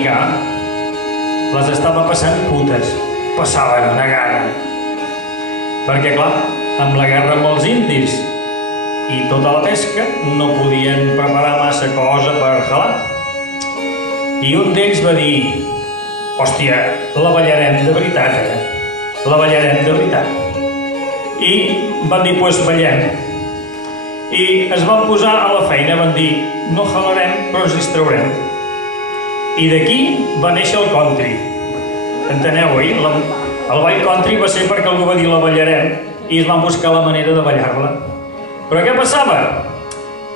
americà les estava passant putes, passaven una gana. Perquè, clar, amb la guerra amb els indis i tota la pesca no podien preparar massa cosa per halar. I un d'ells va dir: hòstia, la ballarem de veritat, la ballarem de veritat. I van dir: pues ballem. I es van posar a la feina, van dir: no halarem, però ens distraurem. I d'aquí va néixer el country. Enteneu, oi? El ball country va ser perquè algú va dir la ballarem i es van buscar la manera de ballar-la. Però què passava?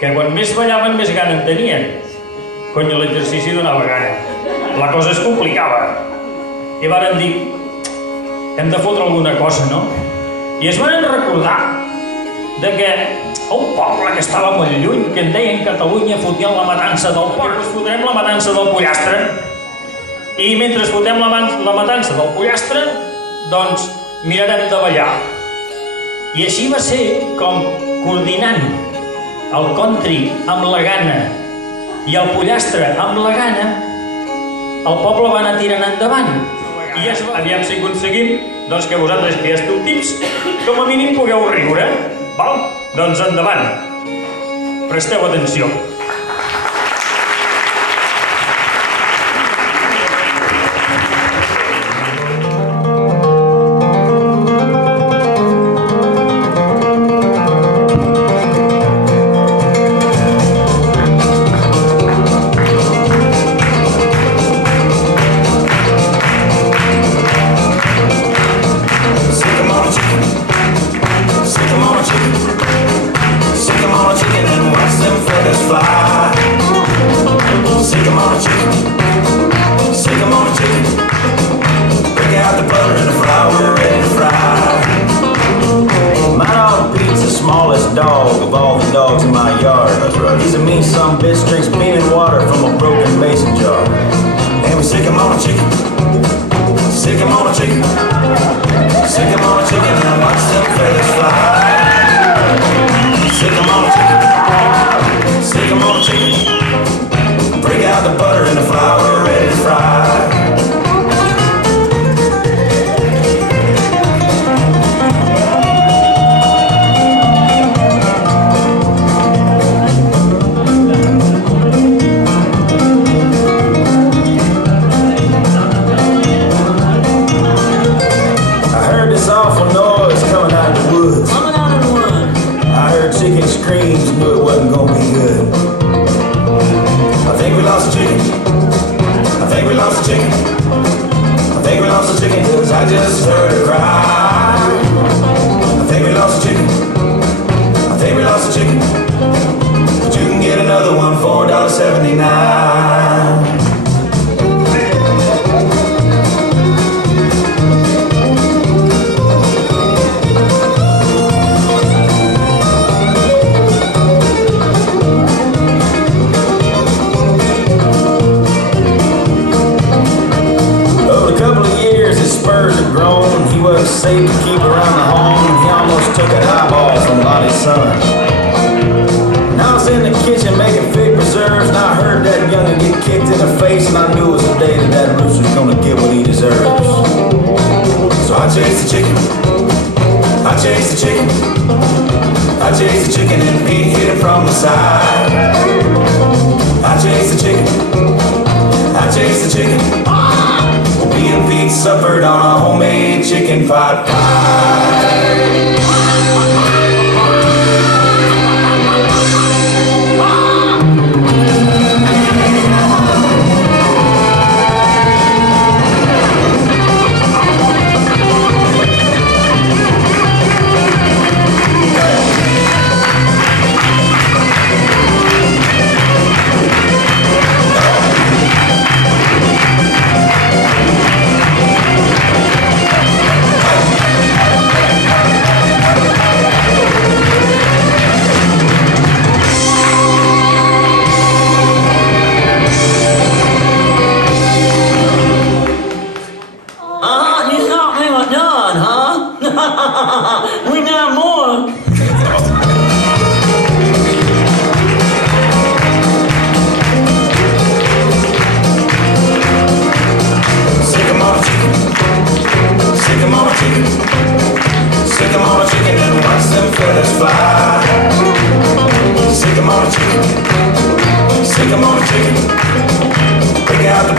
Que quan més ballaven, més gana en tenien. Cony, l'exercici donava gana. La cosa es complicava. I varen dir: hem de fotre alguna cosa, no? I es van recordar de que un poble que estava molt lluny, que en deien Catalunya, fotien la matança del porc. Doncs fotrem la matança del pollastre. I mentre fotem la matança del pollastre, doncs mirarem de ballar. I així va ser com, coordinant el country amb la gana i el pollastre amb la gana, el poble va anar tirant endavant. I ja aviam si aconseguim doncs que vosaltres que ja esteu tips, com a mínim pugueu riure. Val? Doncs endavant. Presteu atenció.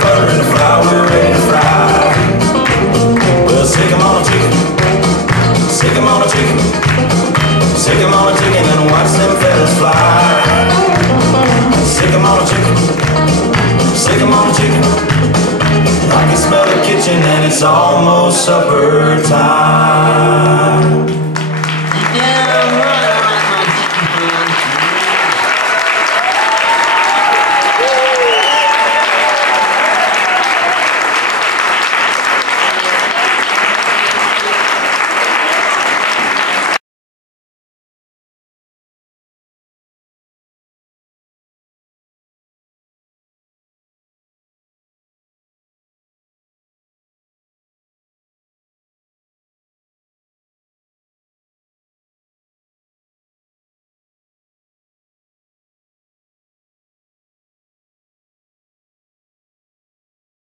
butter and the flour, we're ready to fry. Well, sick 'em on a chicken, sick 'em on a chicken, sick 'em on a chicken and watch them fellas fly. Sick 'em on a chicken, sick 'em on a chicken. I can smell the kitchen and it's almost supper time.